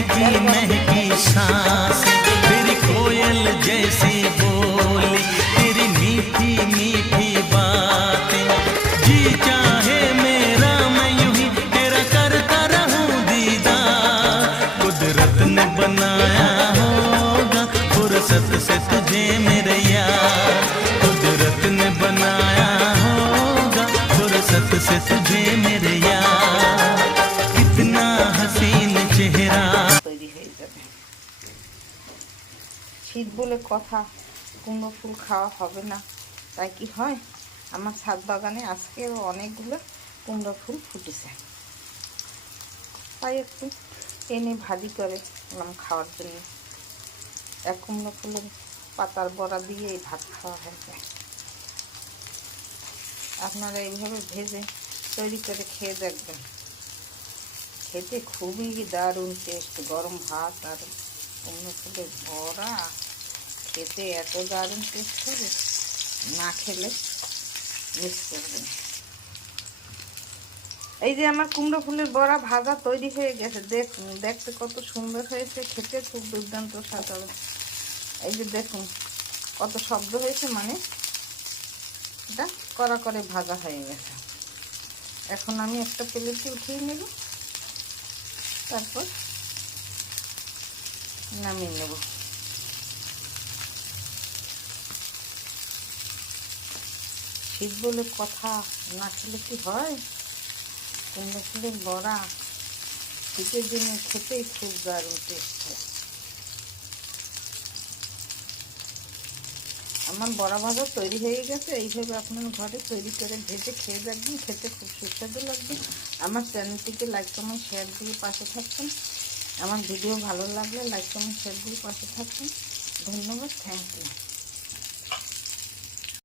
महकी महकी सांसें, तेरी कोयल जैसी बोली, तेरी मीठी मीठी बातें, जी चाहे मेरा मैं यूं ही तेरा करता रहूं दीदार। कुदरत ने बनाया होगा फुर्सत से तुझे मेरे यार, कुदरत ने बनाया होगा फुर्सत से तुझे मेरे यार। कितना हसीन চেহারা। তৈরি হয়ে যাবে। শীত বলে কথা, কুমড়ো ফুল খাওয়া হবে না তাই কি হয়? আমার ছাদ বাগানে আজকে অনেকগুলো কুমড়ো ফুল ফুটেছে, তাই একটু এনে ভাজি করে খাওয়ার জন্য। এক কুমড়ো ফুলের পাতার বড়া দিয়ে ভাত খাওয়া হয়ে যায়। আপনারা এইভাবে ভেজে তৈরি করে খেয়ে দেখবেন, খেতে খুবই দারুণ টেস্ট। গরম ভাত আর কুমড়ো ফুলের বড়া খেতে এত দারুণ টেস্ট হবে, না খেলে মিস করবেন। এই যে আমার কুমড়ো ফুলের বড়া ভাজা তৈরি হয়ে গেছে, দেখুন দেখতে কত সুন্দর হয়েছে, খেতে খুব দুর্দান্ত স্বাদ হবে। এই যে দেখুন কত শব্দ হয়েছে, মানে এটা কড়া করে ভাজা হয়ে গেছে। এখন আমি একটা প্লেটে উঠিয়ে নেব, তারপর নামিয়ে নেব। শীত বলে কথা, না খেলে কি হয়? কুমড়ো ফুলের বড়া শীতের দিনে খেতেই খুব দারুণ টেস্ট হয়। আমার বড়া ভাজা তৈরি হয়ে গেছে। এইভাবে আপনার ঘরে তৈরি করে ভেজে খেয়ে দেখবেন, খেতে খুব সুস্বাদু লাগবে। আমার চ্যানেলটিকে লাইক কমেন্ট শেয়ার দিয়ে পাশে থাকবেন। আমার ভিডিও ভালো লাগলে লাইক কমেন্ট শেয়ার দিয়ে পাশে থাকবেন। ধন্যবাদ, থ্যাংক ইউ।